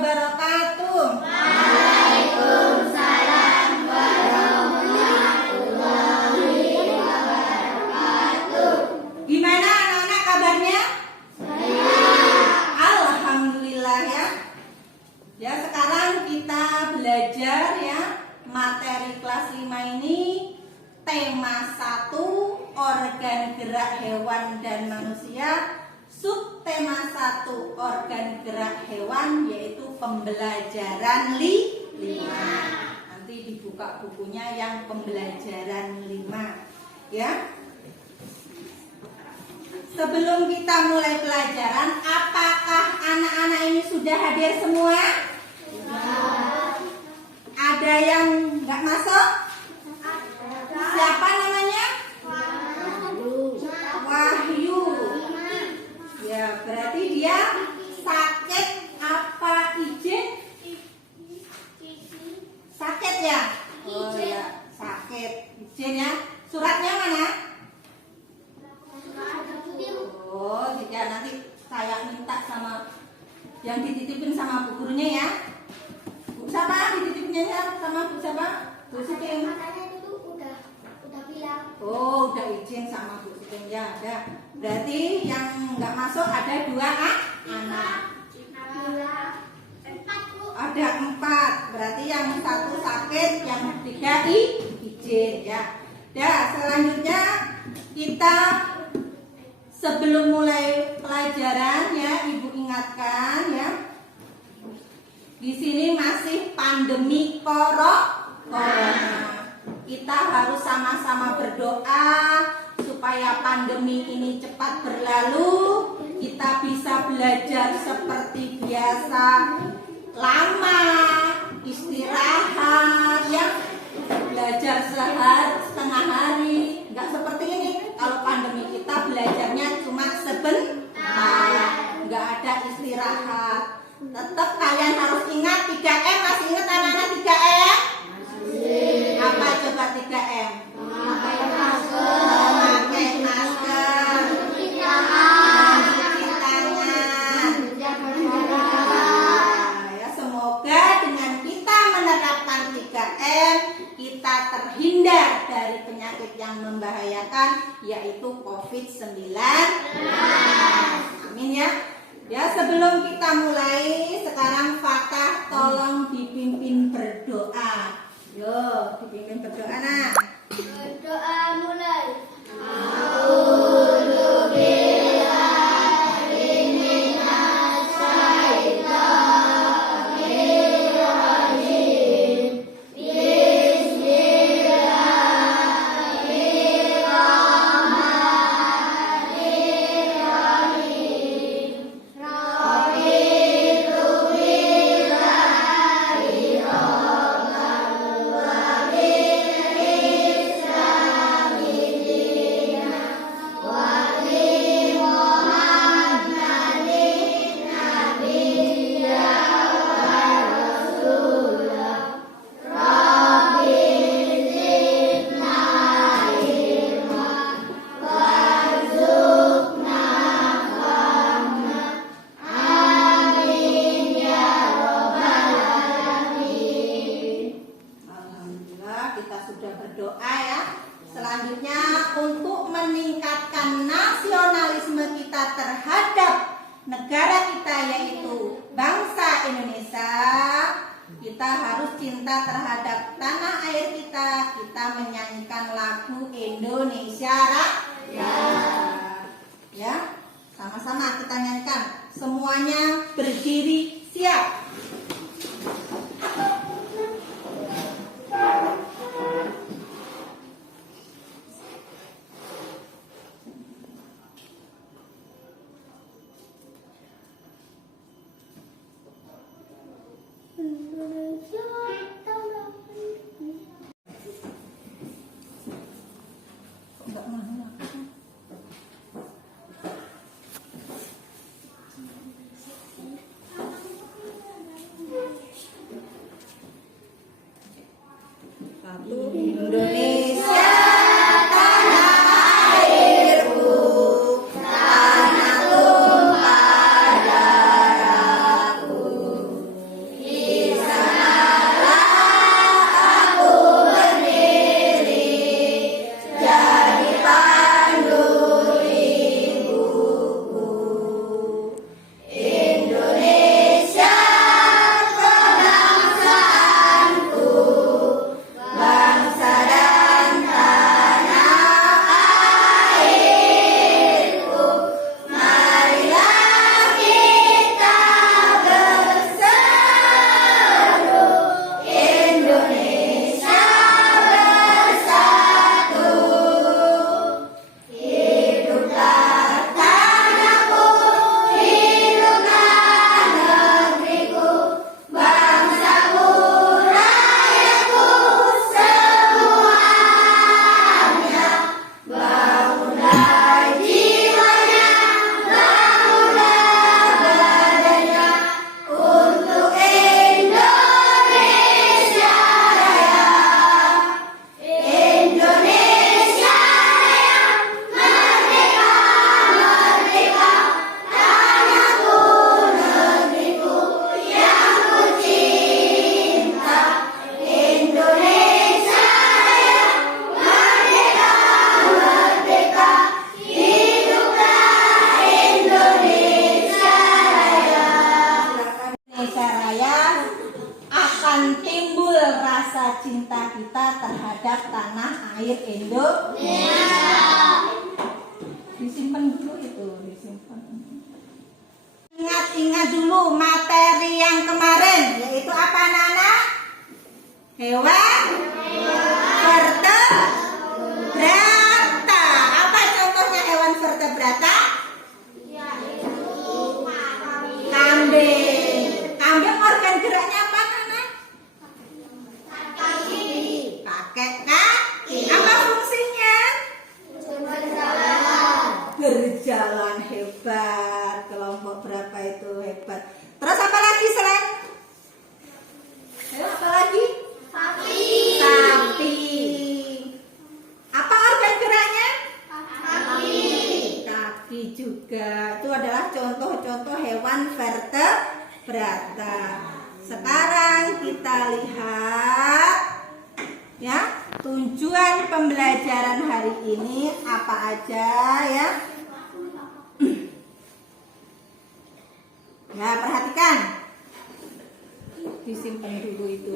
wabarakatuh. Waalaikumsalam warahmatullahi wabarakatuh. Gimana anak-anak kabarnya? Alhamdulillah ya. Ya, sekarang kita belajar ya materi kelas 5 ini, tema 1 organ gerak hewan dan manusia, subtema 1 organ gerak hewan, yaitu pembelajaran 5. Nanti dibuka bukunya yang pembelajaran 5 ya. Sebelum kita mulai pelajaran, apakah anak-anak ini sudah hadir semua? Ada yang nggak masuk? Siapa namanya? Wahyu. Ya, berarti dia sakit apa izin? Sakit ya? Oh ya, sakit. Izin ya. Suratnya mana? Oh, ya nanti saya minta sama yang dititipin sama bu gurunya ya. Bu siapa dititipinnya ya? Sama bu siapa? Bu Siti. Oh, udah izin sama Bu Siti ya. Ada. Berarti yang nggak masuk ada 2 anak. Ada 4. Berarti yang 1 sakit, yang 3 izin ya. Ya, selanjutnya kita sebelum mulai pelajaran ya, Ibu ingatkan ya. Di sini masih pandemi corona. Kita harus sama-sama berdoa supaya pandemi ini cepat berlalu, kita bisa belajar seperti biasa, lama, istirahat ya, belajar setengah hari, nggak seperti ini. Kalau pandemi kita belajarnya cuma sebentar, nggak ada istirahat. Tetap kalian harus ingat 3M. Masih ingat anak-anak 3M? Apa coba 3M? Memakai masker, cuci tangan. Ya, semoga dengan kita menerapkan 3M, kita terhindar dari penyakit yang membahayakan, yaitu COVID-19. Amin ya. Ya, sebelum kita mulai, sekarang Fatah tolong dipimpin berdoa. Yo, dipimpin berdoa nak. Berdoa mulai. Indonesia Raya. Ya, sama-sama kita nyanyikan. Semuanya berdiri siap. Indonesia. Disimpan dulu itu, disimpan. Ingat-ingat dulu materi yang kemarin, yaitu apa anak-anak? Hewan vertebrata. Apa contohnya hewan vertebrata? Kambing. Kambing organ geraknya apa anak? Pakai kaki. Apa fungsinya? Berjalan. Hebat. Kelompok berapa itu hebat. Terus apa lagi selain? Apa lagi? Sapi. Apa organ geraknya? Kaki juga. Itu adalah contoh-contoh hewan vertebrata. Sekarang kita lihat ya, tujuan pembelajaran hari ini apa aja ya? Ya, perhatikan. Disimpan dulu itu,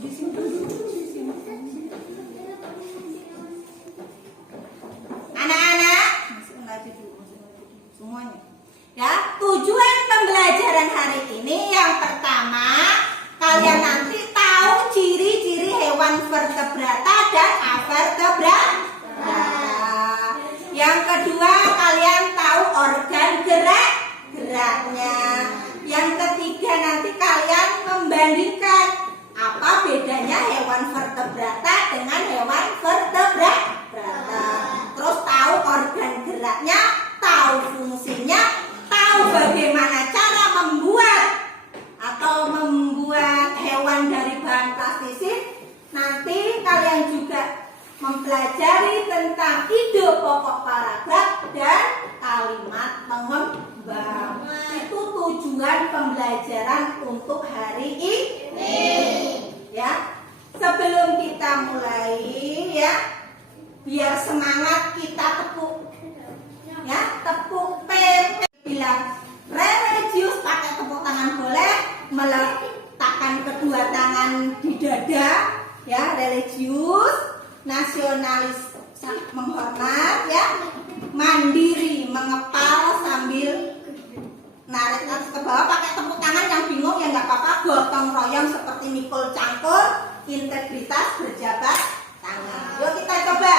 disimpan dulu. Anak-anak, masih ngaji dulu semuanya. Ya, tujuan pembelajaran hari ini yang pertama, kalian nanti tahu ciri-ciri hewan vertebrata dan avertebrata. Yang kedua, kalian tahu organ geraknya. Yang ketiga, nanti kalian membandingkan apa bedanya hewan vertebrata dengan hewan vertebrata. Terus tahu organ geraknya, tahu fungsinya, tahu bagaimana cara membuat hewan dari bahan plastisit. Nanti kalian juga mempelajari tentang ide pokok paragraf dan kalimat pengembang. Itu tujuan pembelajaran untuk hari ini. Ya, sebelum kita mulai ya, biar semangat kita tepuk. Ya, tepuk PP. Bilang religius, pakai tepuk tangan boleh, meletakkan kedua tangan di dada. Ya, religius. Nasionalis menghormat ya, mandiri mengepal sambil narik ke bawah, pakai tepuk tangan. Yang bingung ya nggak apa-apa, gotong royong seperti mikul cangkul, integritas berjabat tangan. Yuk kita coba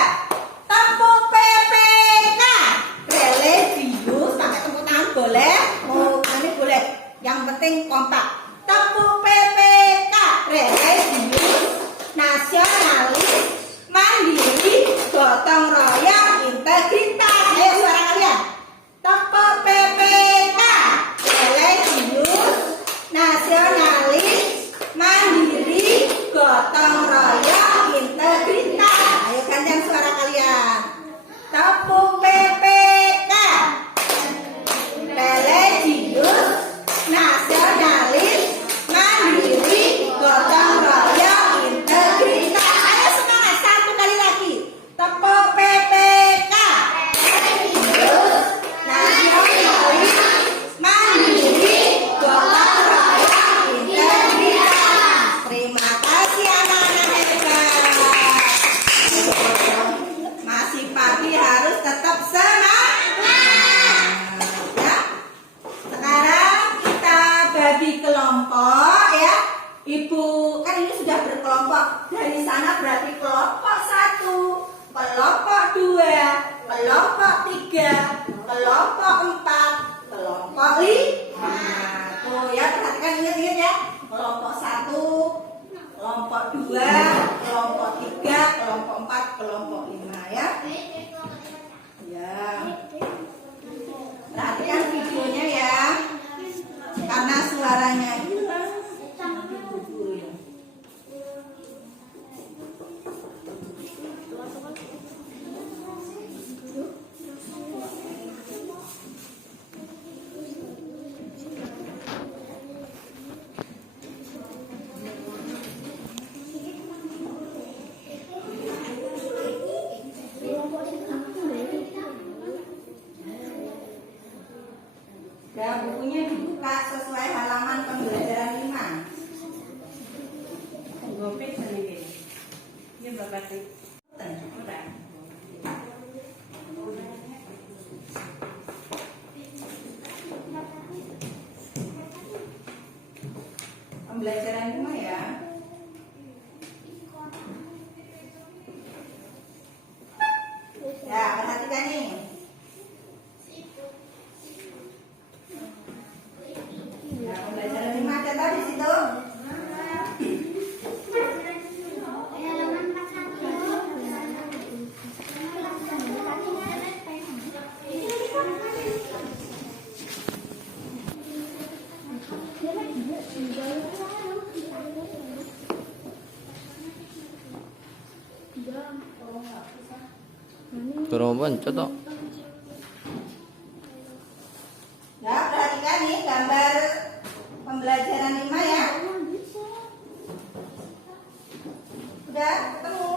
tepuk PPK. Religius, pakai tepuk tangan boleh, ini boleh, yang penting kompak. Tepuk PPK. Religius, nasionalis, mandiri, gotong royong, integritas. Ayo suara kalian. Tepuk PPK. Religius, nasionalis, mandiri, gotong royong, integritas. Ayo gantian suara kalian. Tepuk PPK. Religius, nasionalis, mandiri, gotong royong, integritas. Ayo semangat, satu kali lagi. Tepuk PPK. Religius, nasionalis, mandiri, gotong royong, integritas. Terima kasih anak-anak hebat. Masih pagi, harus tetap semangat. Ya. Sekarang kita bagi kelompok ya. Ibu kan ini sudah berkelompok. Dari sana berarti kelompok 1, kelompok 2, kelompok 3, kelompok 4, kelompok 5. Tuh ya, perhatikan, ingat-ingat ya. Kelompok 1, kelompok 2, kelompok 3, kelompok 4, kelompok 5 ya. Ya. Perhatikan videonya ya. Karena suaranya hilang. Ya, bukunya dibuka sesuai halaman pembelajaran 5. Gope sendiri. Ya, Bapak. pembelajaran 5 ya. Ya, perhatikan nih. Ya, pembelajaran 5 ada tadi di situ. Turun pencet toh. Ya, perhatikan nih gambar pembelajaran 5 ya. Udah ketemu?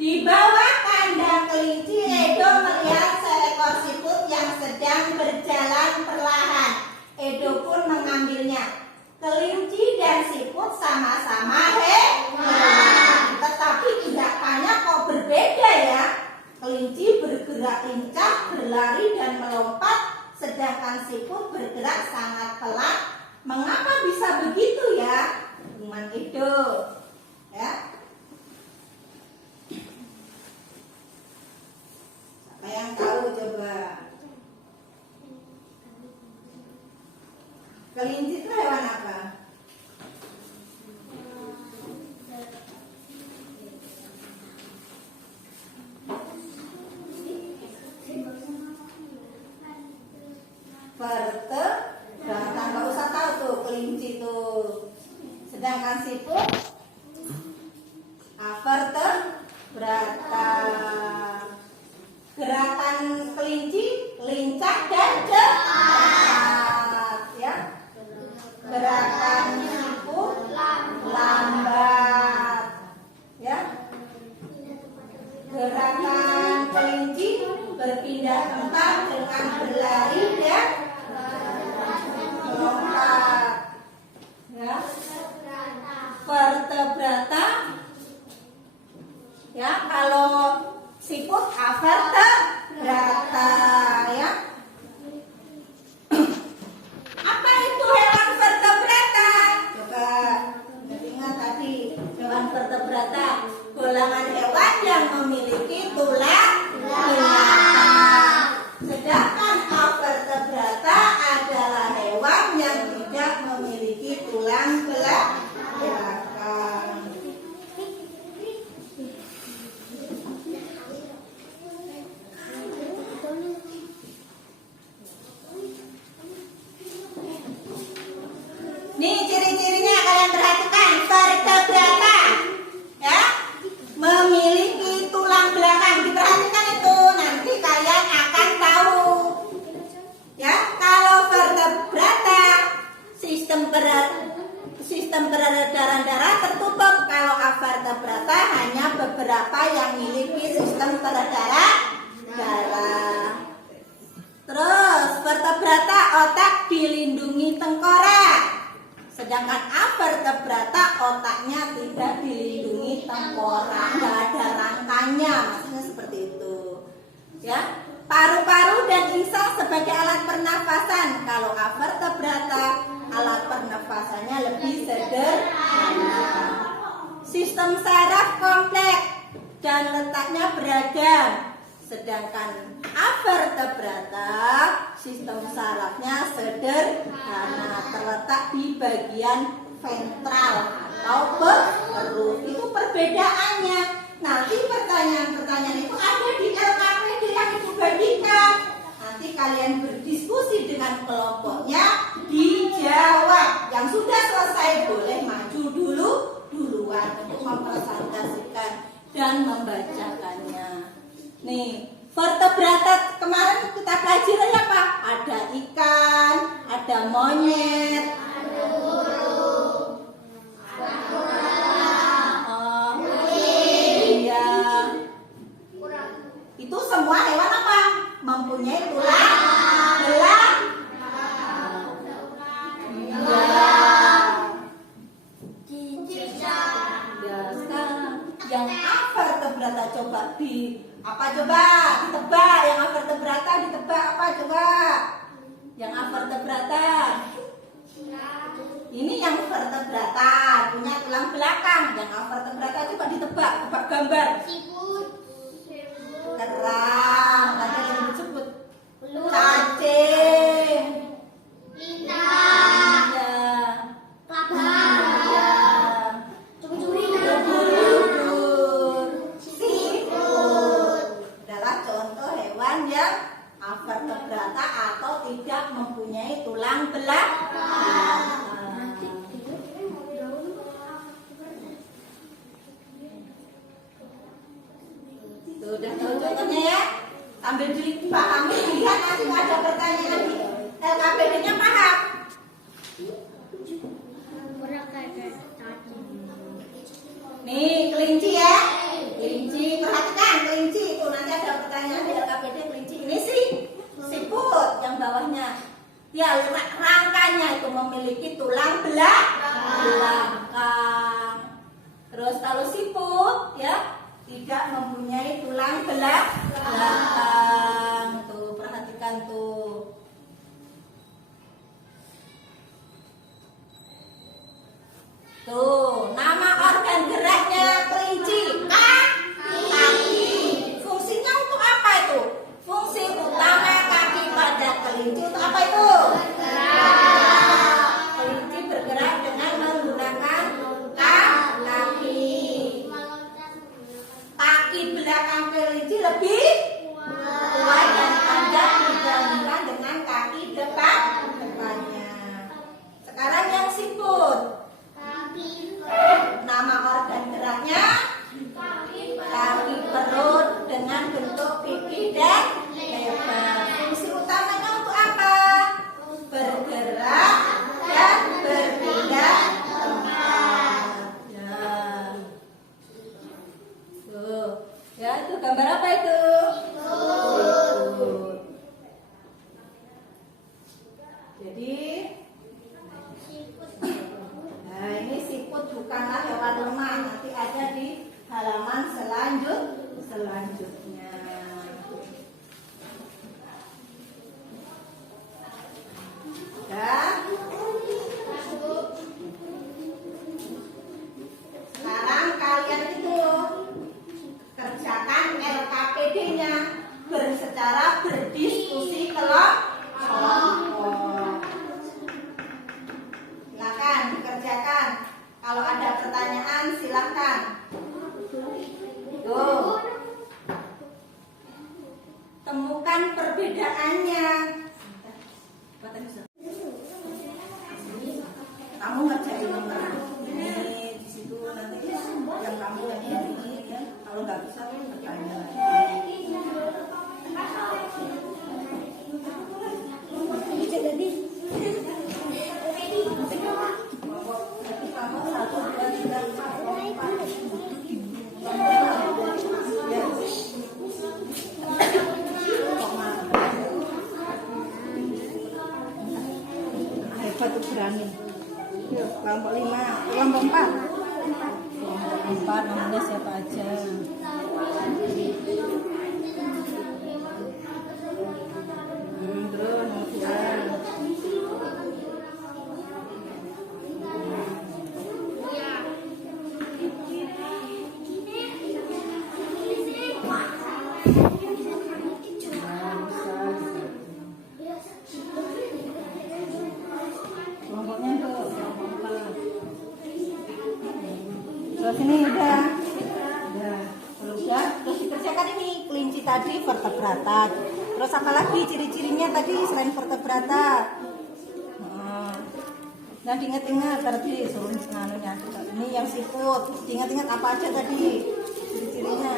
Di bawah kandang kelinci, Edo melihat seekor siput yang sedang berjalan perlahan. Edo pun mengambilnya. Kelinci dan siput sama-sama hebat, tetapi tindakannya kok berbeda ya. Kelinci bergerak lincah, berlari dan melompat, sedangkan siput bergerak sangat pelan. Mengapa bisa begitu ya? Teman Edo, ya. Siapa yang tahu coba? Kelinci itu hewan apa? Vertebrata, nggak usah tahu tuh kelinci tuh. Sedangkan siput vertebrata. Gerakan kelinci lincah dan cepat, ya. Gerakan siput lambat, ya. Gerakan kelinci berpindah tempat dengan berlari dan melompat, ya. Vertebrata, ya. Kalau siput vertebrata, ya. Apa itu hewan vertebrata? Coba ingat tadi hewan vertebrata, golongan hewan yang memiliki tulang belakang. Sedangkan avertebrata adalah hewan yang tidak memiliki tulang belakang. Nih ciri-cirinya kalian perhatikan. Vertebrata, ya, memiliki tulang belakang. Diperhatikan itu, nanti kalian akan tahu. Ya, kalau vertebrata sistem peredaran darah tertutup. Kalau avertebrata hanya beberapa yang memiliki sistem peredaran darah. Terus vertebrata otak dilindungi tengkorak. Sedangkan avertebrata otaknya tidak dilindungi tengkorak, nggak ada rangkanya, maksudnya seperti itu. Ya, paru-paru dan insang sebagai alat pernafasan. Kalau avertebrata alat pernafasannya lebih sederhana. Sistem saraf kompleks dan letaknya beragam. Sedangkan avertebrata sistem sarafnya sederhana, terletak di bagian ventral atau perut. Itu perbedaannya. Nanti pertanyaan-pertanyaan itu ada di LKPD yang Ibu bagikan. Nanti kalian berdiskusi dengan kelompoknya, dijawab. Yang sudah selesai boleh maju duluan untuk mempresentasikan dan membacakannya. Nih, vertebrata kemarin kita pelajari apa? Ada ikan, ada monyet, ada burung, ada koala, iya. Itu semua hewan apa? Mempunyai tulang belakang. Ya, sekarang yang avertebrata coba ditebak, yang avertebrata ditebak apa coba? Yang avertebrata. Ini yang vertebrata, punya tulang belakang. Yang avertebrata coba ditebak, tebak gambar. Siput. Kerang, tadi yang disebut cacing. Lintah. Iya. Kelapa. Iya. Ubur-ubur. Siput adalah contoh hewan yang avertebrata atau tidak mempunyai tulang belakang. Sudah tahu contohnya ya? Sambil dipahami, lihat nanti ada pertanyaan di LKPD-nya paham. Nih kelinci ya, kelinci, perhatikan kelinci itu nanti ada pertanyaan di LKPD kelinci ini sih siput yang bawahnya. Ya rangkanya itu memiliki tulang belakang. Terus kalau siput ya tidak mempunyai tulang belakang. Tuh perhatikan tuh. Tuh, nama organ geraknya kelinci kaki. Fungsinya untuk apa itu? Fungsi utama kaki pada kelinci untuk apa itu? Kelinci bergerak dengan menggunakan kaki. Kaki belakang kelinci lebih kuat dan panjang dibandingkan dengan kaki depannya. Sekarang yang siput. Nama organ geraknya kaki perut dengan bentuk pipi dan lebar. Fungsi utamanya untuk apa? Bergerak dan berpindah tempat. Ya. Tuh, ya itu gambar apa itu? Siput. Jadi nah, ini siput bukanlah hewan lemah, nanti ada di halaman selanjutnya. Dan sekarang kalian itu kerjakan LKPD-nya secara berdiskusi kelompok. Silakan dikerjakan. Kalau ada pertanyaan silakan. Tuh. Temukan perbedaannya. Kamu ngerjain ini di situ nanti yang kamu yang ini ya. Kalau nggak bisa bertanya. Hebat tuh berani. Yuk, kelompok 5, kelompok 4. Kelompok 4 namanya siapa aja? Terus kelompoknya tuh terus ini udah kalau udah terus dikerjakan ini kelinci tadi vertebrata. Terus apa lagi ciri-cirinya tadi selain vertebrata? Dan diingat-ingat tadi suruh nganunya. Ini yang siput, diingat-ingat apa aja tadi ciri-cirinya.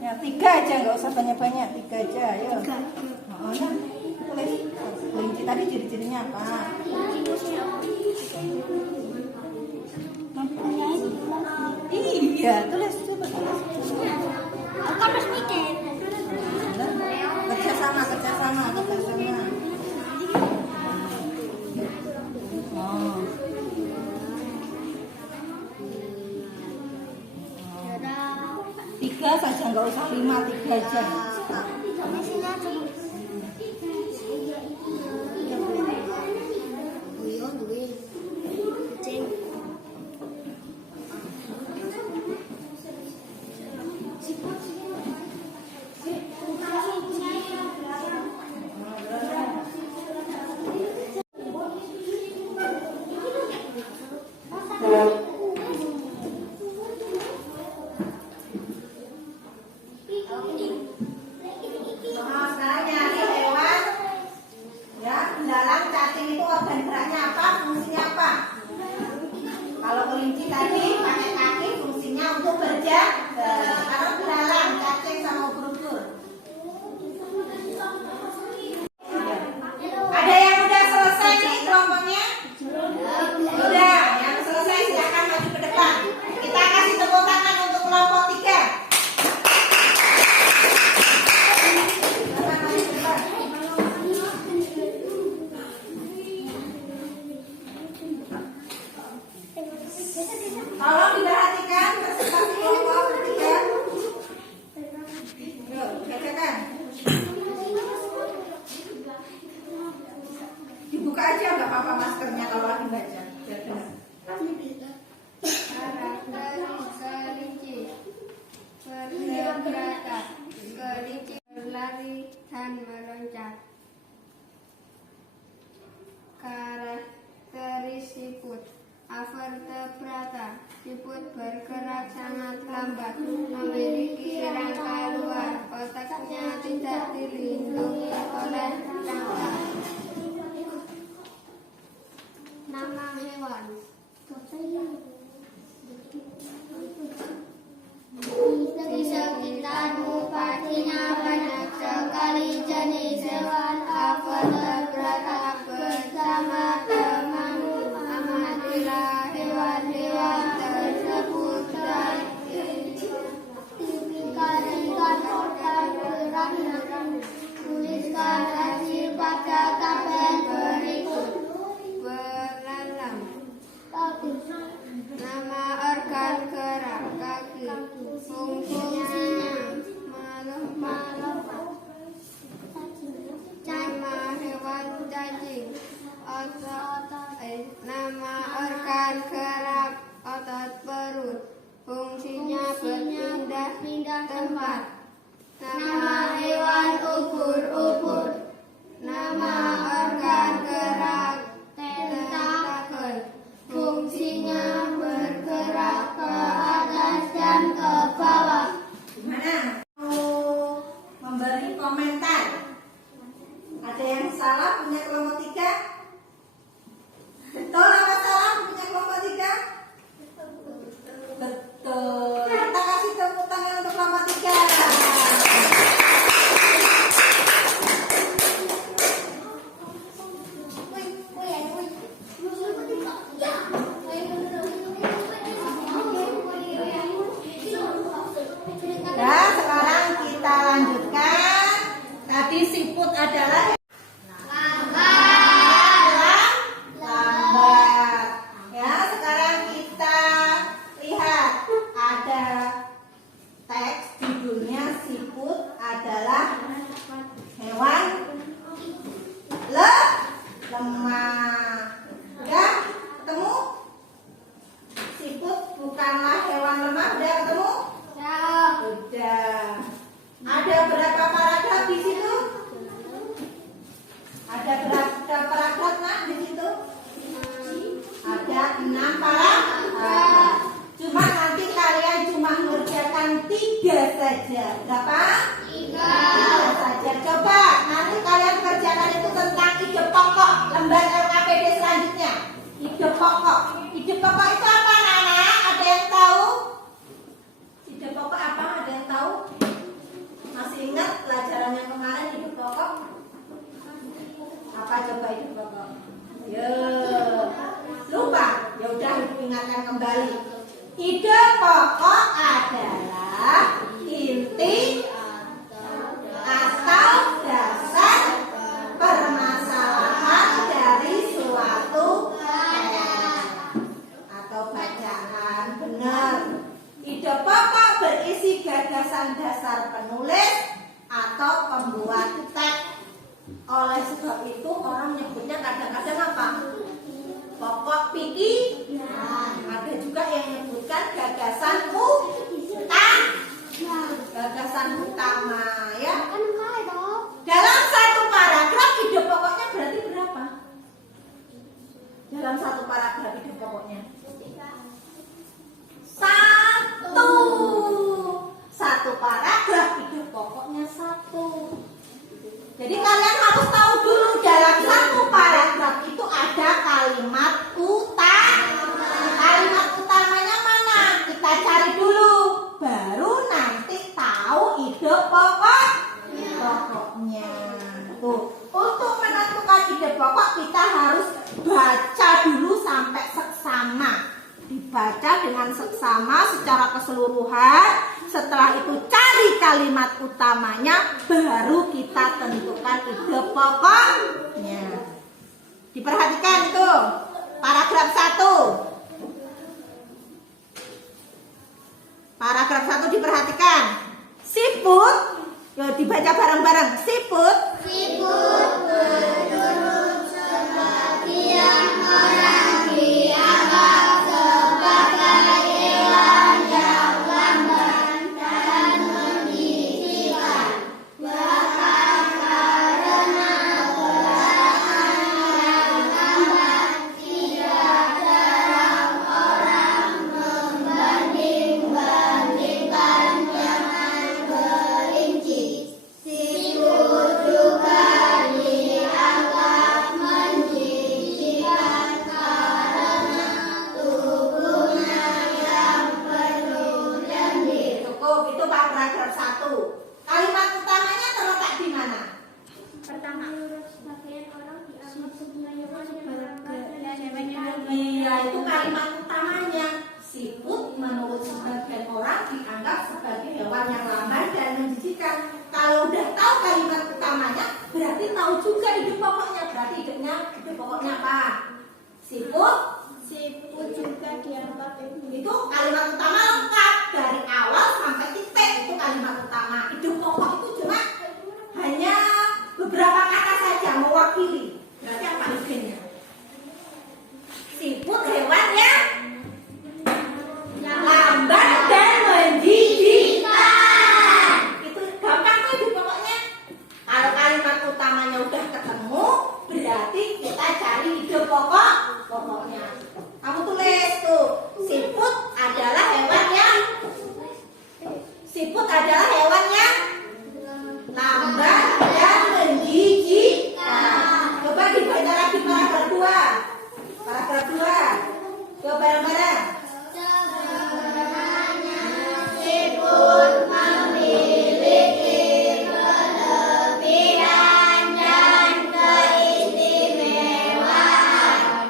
Ya, 3 aja, nggak usah banyak-banyak, 3 aja, ayo. Tulis kelinci tadi ciri-cirinya apa? Iya, tulis coba tulis. Aku harus mikir. Kerjasama. 3 saja, nggak usah 5, 3 aja. Isinya coba. Nah, sekarang nyari hewan. Ya, belalang, cacing itu organ geraknya apa? Fungsinya apa? Kalau kelinci tadi pakai kaki, fungsinya untuk berjalan. Kalau belalang, cacing sama ubur-ubur. Ada yang udah selesai nih kelompoknya? Udah, yang selesai silakan maju ke depan. Kita kasih tepuk tangan untuk kelompok 3. Tolong diperhatikan presentasi kelompok 3. Yuk, bacakan. Dibuka aja nggak apa-apa maskernya kalau lagi baca. Biar dengar. Kelinci bergerak, kelinci berlari dan meloncat. Karakteris siput avertebrata, siput bergerak sangat lambat, memiliki rangka luar, otaknya tidak dilindungi oleh rangka. Nama hewan di sekitarmu pastinya banyak sekali jenis hewan avertebrata bersama temanmu. Amatilah hewan-hewan tersebut dan indikator tergerak. Tuliskan hasil pada tabel berikut. Belalang. Nama organ gerak kaki, fungsinya melompat. Nama hewan cacing, nama organ gerak otot perut, fungsinya berpindah tempat. Nama hewan ubur-ubur, nama organ gerak tentakel, fungsinya bergerak ke atas dan ke bawah. Gimana? Mau memberi komentar? Ada yang salah punya kelompok 3? Betul apa salah punya kelompok 3? Betul. Kita kasih tepuk tangan untuk kelompok 3. Nah, sekarang kita lanjutkan. Tadi siput adalah lambat. Ya, sekarang kita lihat ada teks judulnya siput adalah hewan lemah. Udah ketemu? Siput bukanlah hewan lemah. Udah ketemu? Udah. Ada berapa paragraf di situ? Ada berapa paragraf nak di situ? Ada 6 paragraf. Cuma nanti kalian cuma mengerjakan 3 saja. Berapa? 3 saja. Coba nanti kalian kerjakan itu tentang ide pokok lembar LKPD selanjutnya. Ide pokok. Ide pokok itu apa, anak? Ada yang tahu? Ide pokok apa? Ada yang tahu? Masih ingat pelajaran yang kemarin ide pokok? Apa coba ide pokok? Yo, lupa? Ya udah ingatkan kembali. Ide pokok adalah inti atau dasar permasalahan dari suatu atau bacaan. Benar. Ide pokok berisi gagasan adalah teks. Oleh sebab itu orang menyebutnya kadang-kadang apa? Pokok pikiran. Ada juga yang menyebutkan gagasan utama, ya. Dalam satu paragraf ide pokoknya berarti berapa? Dalam satu paragraf ide pokoknya satu paragraf ide pokoknya satu. Jadi kalian harus tahu dulu dalam satu paragraf itu ada kalimat utama. Kalimat utamanya mana? Kita cari dulu, baru nanti tahu ide pokoknya. Tuh, untuk menentukan ide pokok kita harus baca dulu sampai seksama. Dibaca dengan seksama secara keseluruhan. Setelah itu cari kalimat utamanya, baru kita tentukan ide pokoknya. Diperhatikan tuh paragraf 1. Paragraf 1 diperhatikan. Siput, yuk dibaca bareng-bareng. Siput menurut sebagian orang dianggap sebagai hewan yang lamban dan menjijikan. Bahkan karena gerakannya yang lamban, tidak jarang orang membanding-bandingkan dengan kelinci. Siput juga dianggap menjijikan karena tubuhnya yang penuh lendir. Cukup, itu paragraf 1. Kalimat utamanya terletak di mana? Pertama, sebagian orang dianggap sebagai hewan yang Iya, itu kalimat utamanya. Siput menurut sebagian orang dianggap sebagai hewan yang lamban dan menjijikan. Kalau udah tahu kalimat utamanya, berarti tahu juga ide pokoknya. Berarti ide pokoknya apa? Siput juga dianggap itu kalimat utama lengkap dari awal sampai titik, itu kalimat utama. Ide pokok itu cuma hanya beberapa kata saja mewakili. Berarti apa idenya? Siput hewan yang lamban dan menjijikan. Itu gampang tuh ide pokoknya. Kalau kalimat utamanya udah ketemu, berarti kita cari ide pokoknya. Kamu tulis tuh, siput adalah hewan yang lamban dan menjijikan. Coba dibaca lagi paragraf 2. Paragraf 2. Coba bareng-bareng. sebenarnya siput memiliki kelebihan dan keistimewaan.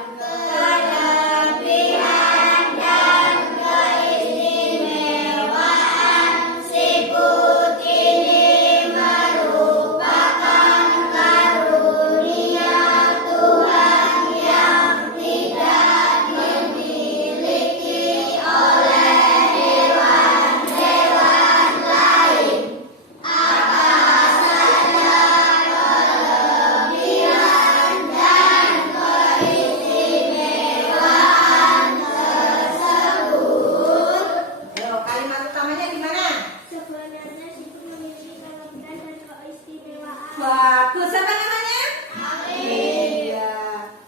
Kelebihan dan keistimewaan siput ini merupakan karunia Tuhan yang tidak dimiliki oleh hewan-hewan lain. Apa saja kelebihan dan keistimewaan tersebut? Ayo, kalimat utamanya di mana? Sebenarnya siput memiliki kelebihan dan keistimewaan. Bagus, apa namanya? Iya.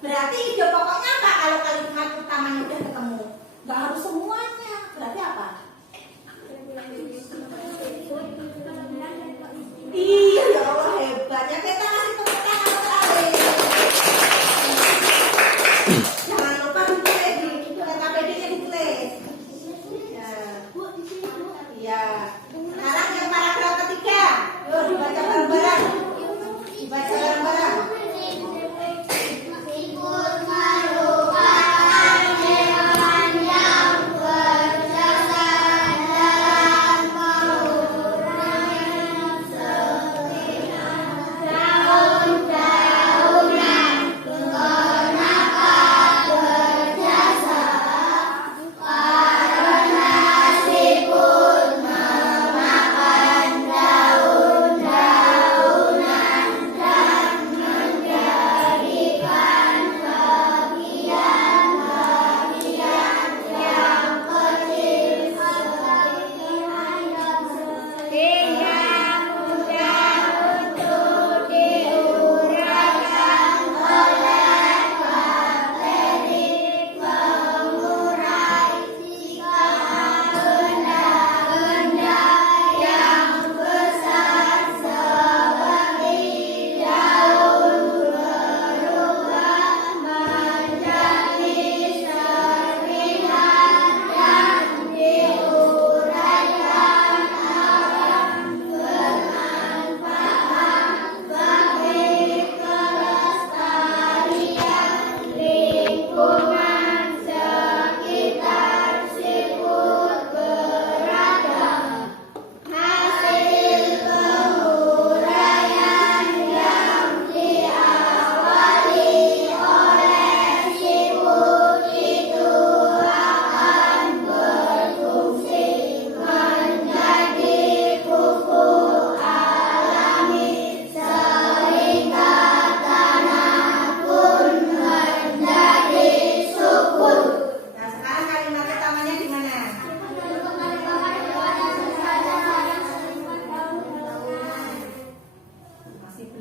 Berarti ide pokoknya apa kalau kalimat utamanya udah ketemu? Gak harus semuanya. Berarti apa? Iya, ya Allah hebatnya. Kita kasih tepuk tangan sekali. Jangan lupa ditulis di KPD-nya ditulis. Ya. Iya. Sekarang yang paragraf ketiga. Yuk dibaca bareng-bareng. Dibaca bareng-bareng.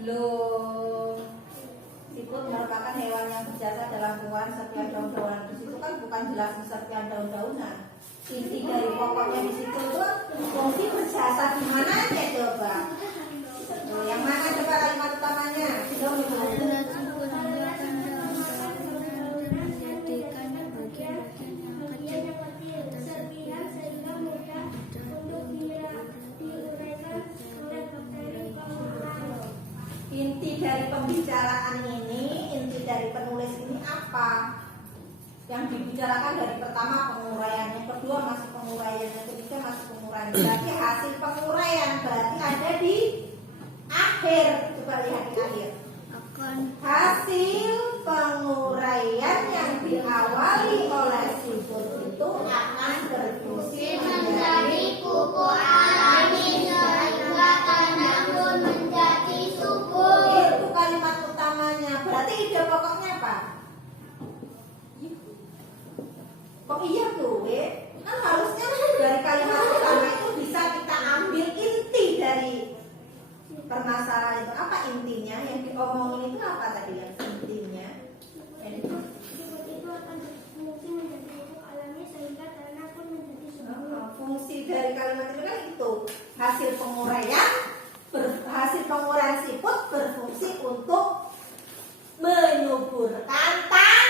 Belum. Siput merupakan hewan yang berjasa dalam pengeluaran serpihan daun-daunan. Di situ kan bukan jelas serpihan daun-daunan. Inti dari pokoknya di situ tuh fungsi berjasa di mana aja coba? Yang mana coba kalimat utamanya? Belum ibu. Alat siput mengeluarkan daun-daunan dan menjadikannya bagian-bagian yang kecil atau serpihan sehingga mudah untuk diuraikan oleh bakteri pengurang. Inti dari pembicaraan ini, inti dari penulis ini apa? Yang dibicarakan dari pertama penguraian, yang kedua masih penguraian, yang ketiga masih penguraian. Berarti hasil penguraian berarti ada di akhir. Coba lihat di akhir. akan Hasil penguraian yang diawali oleh siput itu akan berfungsi Menjadi kuku alami sehingga tanah pun menjadi subur. itu kalimat utamanya. Berarti ide pokoknya apa? Kok iya tuh, kan harusnya dari kalimat utama itu bisa kita ambil inti dari permasalahan itu. Apa intinya? Yang diomongin itu apa tadi yang intinya? Siput itu akan berfungsi menjadi kuku alami sehingga tanah pun menjadi subur. Fungsi dari kalimat itu kan itu hasil penguraian, hasil penguraian siput berfungsi untuk menyuburkan tanah.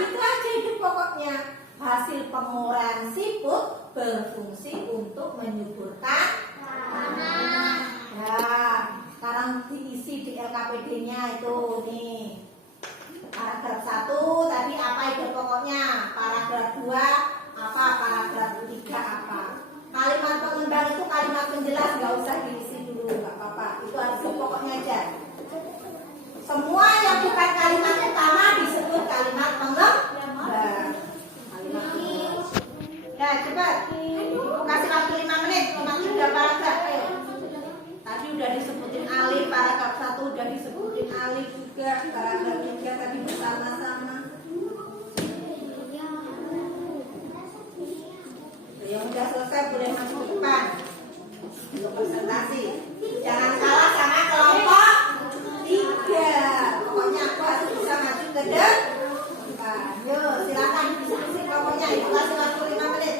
Gitu aja itu pokoknya. Hasil penguraian siput berfungsi untuk menyuburkan tanah. Ya, sekarang diisi di LKPD-nya itu nih. Paragraf 1 tadi apa ide pokoknya? Paragraf 2 apa? Paragraf 3 apa? Kalimat pengembang itu kalimat penjelas, nggak usah diisi dulu, nggak apa-apa. Itu harus pokoknya aja. Semua yang bukan kalimat utama disebut kalimat pengembang. Kalimat pengembang. Ya cepat. Ibu kasih waktu 5 menit. Masih udah paragraf. Ayo. Tadi udah disebutin alif, paragraf 1 udah disebutin alif juga, paragraf 3 tadi bersama-sama. Yang udah selesai boleh maju ke depan untuk presentasi. Jangan kalah sama kelompok 3. Pokoknya aku harus bisa maju ke depan. Yuk silakan diskusi kelompoknya. Ibu kasih waktu 5 menit.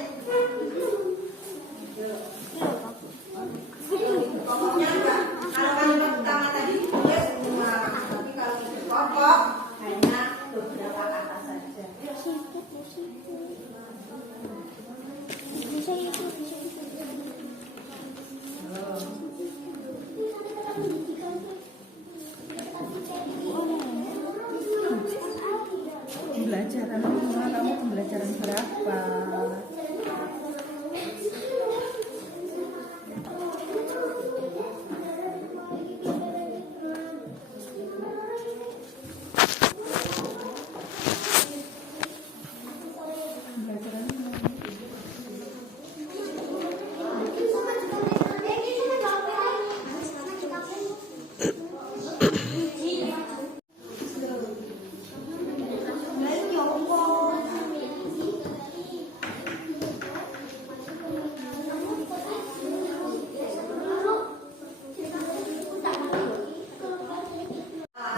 Pokoknya enggak. Kalau kalimat utama tadi boleh semua, tapi kalau itu kelompok hanya beberapa kata saja. Pembelajaran kamu pembelajaran berapa?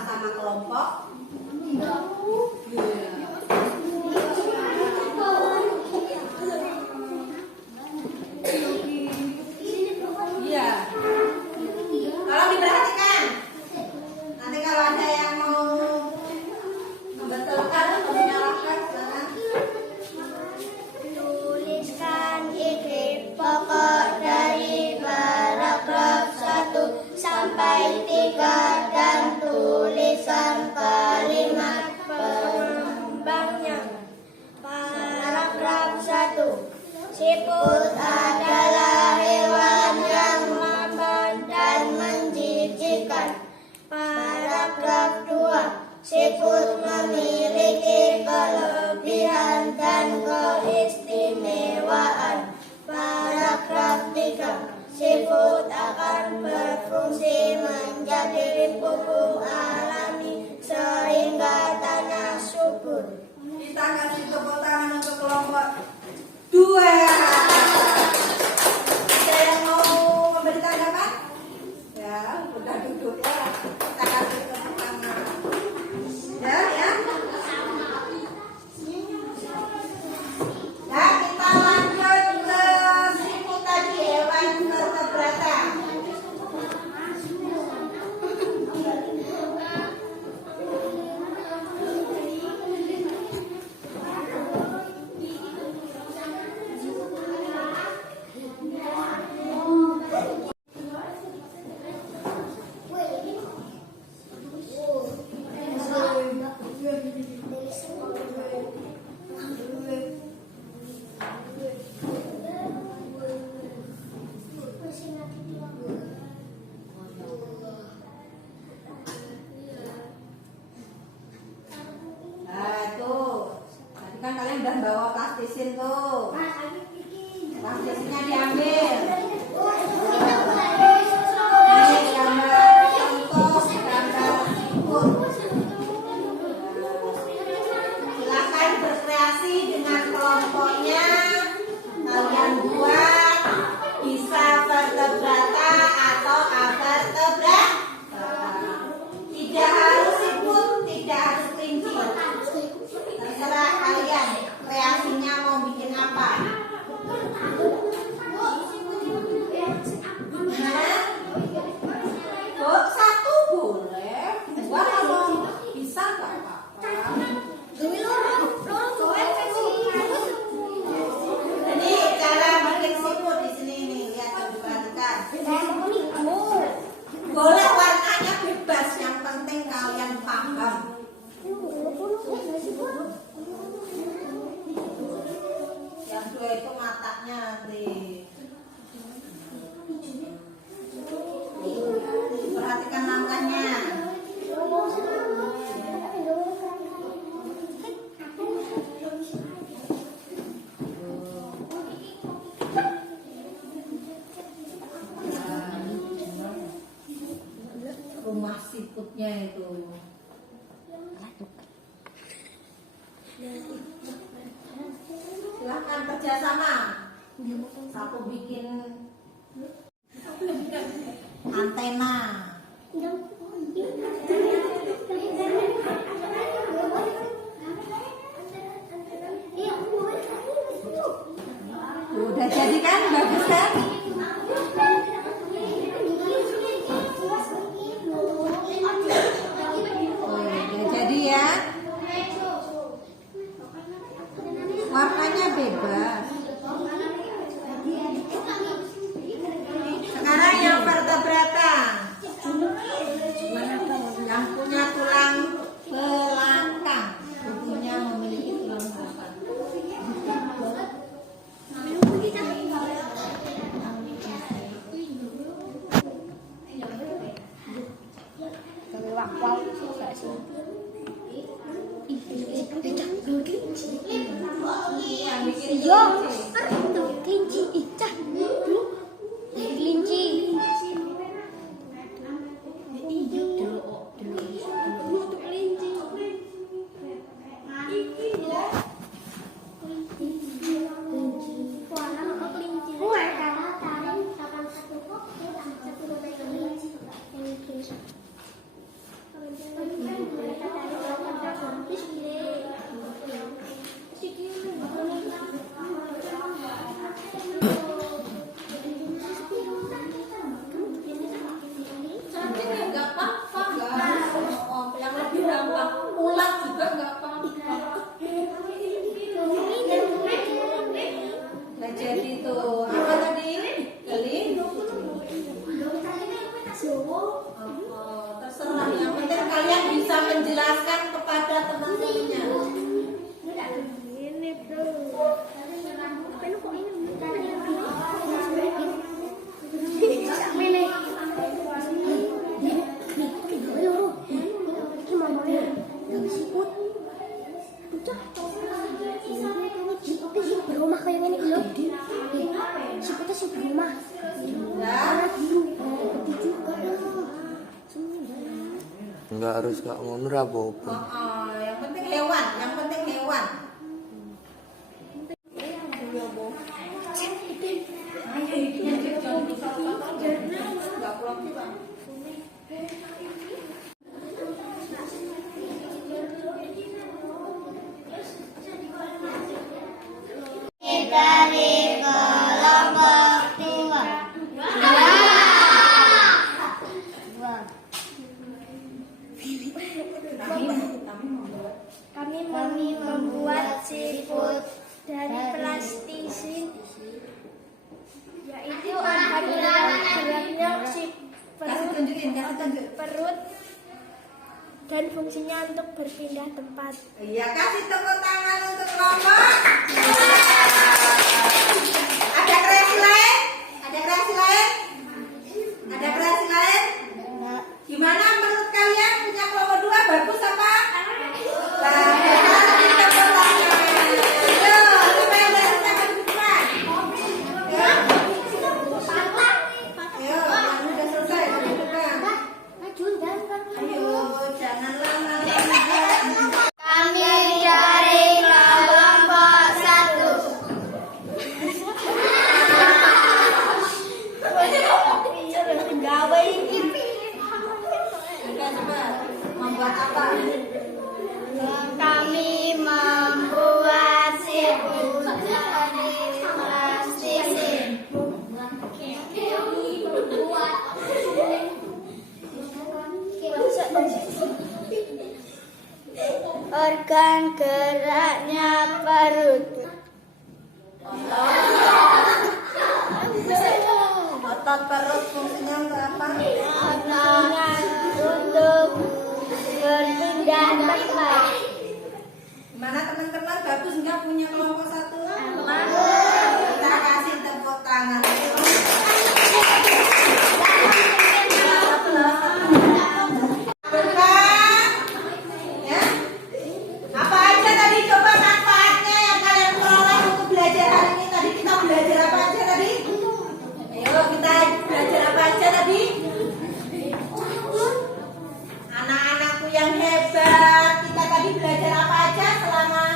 Sama kelompok. Iya. Tolong diperhatikan. Nanti kalau ada yang mau membetulkan atau menyalahkan, silakan. Tuliskan ide pokok dari paragraf 1 sampai 3 dan tuliskan kalimat pengembangnya. Paragraf 1. Siput adalah hewan yang lamban dan menjijikkan. Paragraf 2. Siput memiliki kelebihan dan keistimewaan. Paragraf 3. Siput akan berfungsi menjadi pupuk alami sehingga tanah subur. Kita kasih tepuk tangan untuk kelompok 2. Ada yang mau memberi tanggapan? Ya, udah duduk udah bawa plastisin tuh. Mas, Agit bikin. Plastisinnya diambil. Silakan berkreasi dengan kelompoknya. Kalian buat bisa vertebrata atau avertebrata. Tidak harus siput, tidak harus kelinci. Terserah kalian kreasinya mau bikin apa. Oh, satu boleh, dua kalau bisa nggak apa-apa. Jadi cara bikin siput di sini nih, lihat tuh diperhatikan. Boleh warnanya bebas, yang penting kalian paham. Yang dua itu matanya nanti. Perhatikan langkahnya. Rumah siputnya itu. Silahkan kerjasama. Satu bikin antena. Udah jadi kan? Bagus kan? Udah jadi ya. Warnanya bebas. Sekarang yang vertebrata. Yang punya tulang belakang. Tubuhnya memiliki tulang belakang. Terserah, yang penting kalian bisa menjelaskan kepada teman-temannya. Berumah kayak gini loh. Siputnya sih berumah. Enggak harus gak ngono ra apa-apa. Yang penting hewan, yang penting hewan. Dari kelompok dua. Kami membuat siput dari plastisin, yaitu beratnya perut dan fungsinya untuk berpindah tempat. Iya, kasih tepuk tangan untuk kelompok. Ada kreasi lain? Ada kreasi lain? Ada kreasi lain? Gimana menurut kalian punya kelompok dua bagus apa? Bagus. Tepuk tangan. Membuat apa? Kami membuat sirkuit dari plastik. Organ geraknya perut. Otot perut fungsinya untuk apa? Untuk berpindah tempat. Gimana teman-teman, bagus nggak punya kelompok satu? Kita kasih tepuk tangan. Ya. Apa aja tadi, coba manfaatnya yang kalian peroleh untuk belajar hari ini? Tadi kita belajar apa aja tadi? Ayo kita belajar apa aja tadi? Anak-anakku yang hebat, kita tadi belajar apa aja selama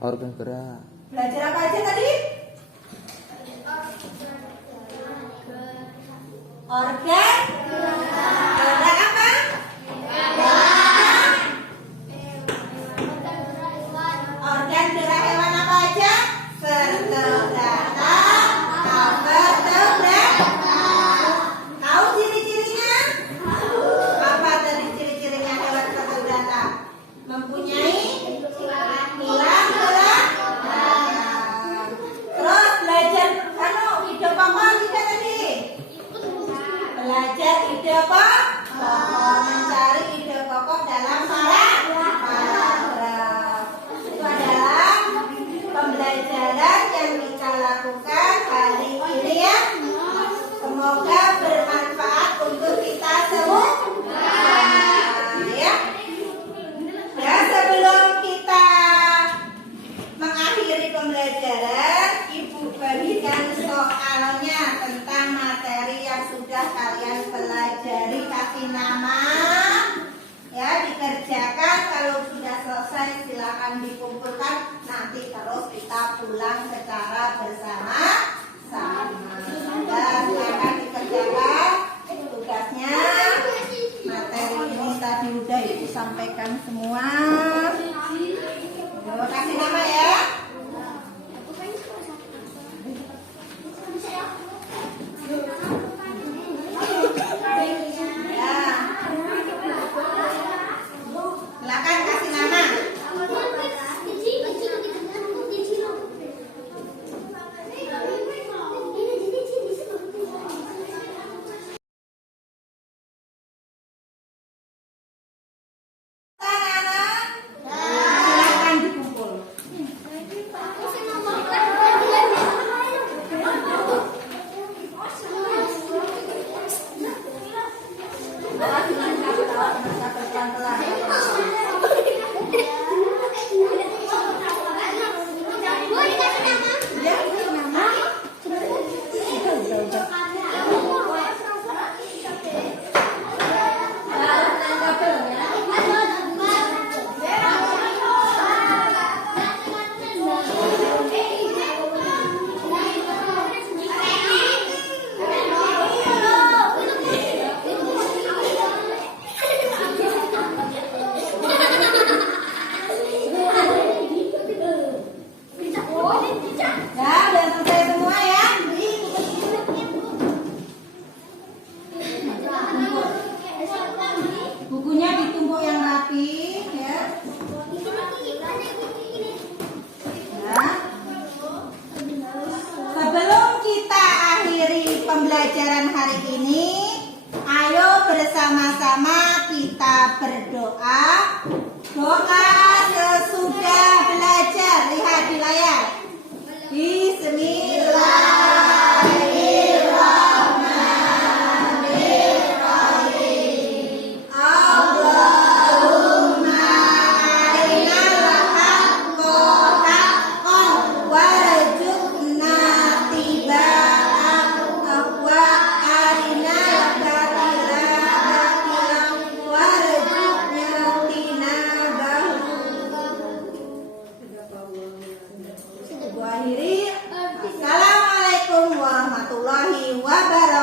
Organ gerak. belajar apa aja tadi? Organ gerak apa? Organ gerak hewan apa aja? Vertebrata, vertebrata. Tahu ciri-cirinya? Apa tadi ciri-cirinya hewan vertebrata? Mempunyai tulang gerak. Terus belajar ide pokok tidak tadi? Belajar ide pokok, mencari ide pokok dalam paragraf. Itu adalah pembelajaran yang kita lakukan hari ini ya. Semoga bermanfaat untuk kita semua. Ya. Ya, sebelum kita mengakhiri pembelajaran, Ibu bagikan soalnya tentang materi yang sudah kalian pelajari. Kasih nama, ya, dikerjakan. Kalau sudah selesai silakan dikumpulkan. Nanti terus kita pulang secara bersama-sama. Dan silakan dikerjakan tugasnya. Materi ini tadi udah Ibu sampaikan semua. Terima kasih nama ya. Ya. Silakan kasih nama. Silakan dikumpul. Ya, udah selesai semua ya. Bukunya ditumpuk yang rapi ya. Ya. Sebelum kita akhiri pembelajaran hari ini, ayo bersama-sama kita berdoa. Doa sesudah belajar. Lihat di layar. Bismillahirrahmanirrahim. Allahumma arinal haqqa haqqan warzuqna tiba'ahu wa arinal batila batilan warzuqna tinabahu. Ibu akhiri. Assalamualaikum warahmatullahi wabarakatuh.